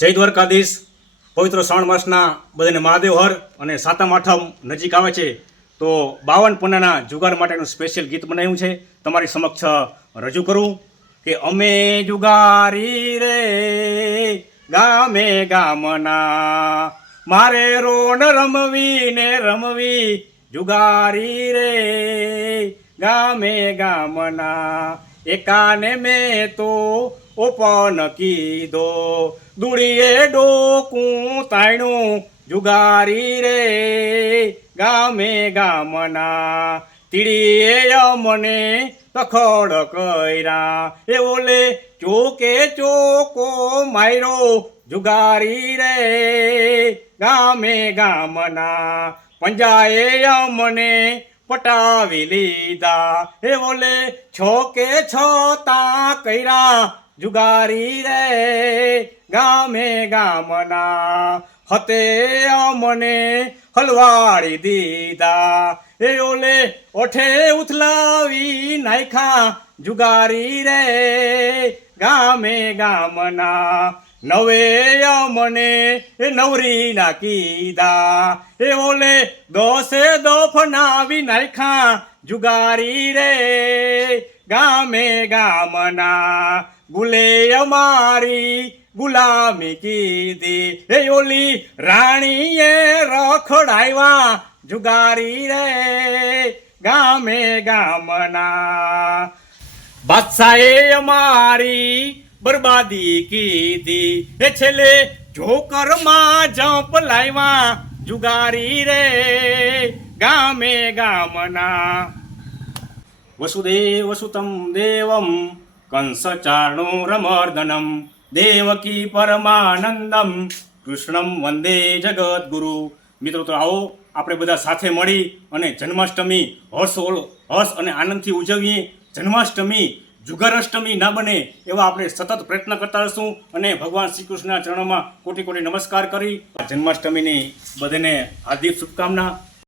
જય દ્વારકાધીશ. પવિત્ર શ્રાવણ માસના બધાને મહાદેવ હર અને સાતમ આઠમ નજીક આવે છે, તો 52 પન્નાના જુગાર માટેનું સ્પેશિયલ ગીત બનાવ્યું છે. તમારી સમક્ષ રજૂ કરું કે અમે જુગારી રે ગામે ગામના, મારે રોન રમવી ને રમવી જુગારી રે ગામે ગામના. એકાને મેં તો ઓપન કીધો, દુડીએ ડોકું તાણ્યું જુગારી રે ગામે ગામના. તીડીએ મને તખડ કર્યા, એ ઓલે ચોકે ચોકો માર્યો જુગારી રે ગામે ગામના. પંજાએ મને પટાવી લીધા, એ ઓલે છોકે છતા કર્યા જુગારી રે ગામે ગામના. હતે મને હલવાડી દીધા, એ ઓલે ઓઠે ઉથલાવી નાખ્યા જુગારી રે ગામે ગામના. નવે મને નવરી ના કીધા, એ ઓલે દોસે દફનાવી નાખ્યા જુગારી રે ગામે ગામના. ગુલે અમારી ગુલામી કીધી, એ ઓલી રાણીએ રખડાવ્યા જુગારી રે ગામે ગામના. બાદશાહે અમારી બરબાદી કીધી, એ છેલ્લે જોકરમાં જંપ લાવ્યા જુગારી રે ગામે ગામના. વસુદેવ સુતમ દેવમ કંસ ચાણૂરમર્દનમ, દેવકી પરમાનંદમ કૃષ્ણમ વંદે જગદગુરુ. મિત્રો, તો આવો આપણે બધા સાથે મળી અને જન્માષ્ટમી હર્ષ અને આનંદથી ઉજવીએ. જન્માષ્ટમી જુગારાષ્ટમી ના બને એવા આપણે સતત પ્રયત્ન કરતા રહીશું અને ભગવાન શ્રી કૃષ્ણના ચરણોમાં કોટી કોટી નમસ્કાર કરી જન્માષ્ટમીની બધાને હાર્દિક શુભકામના.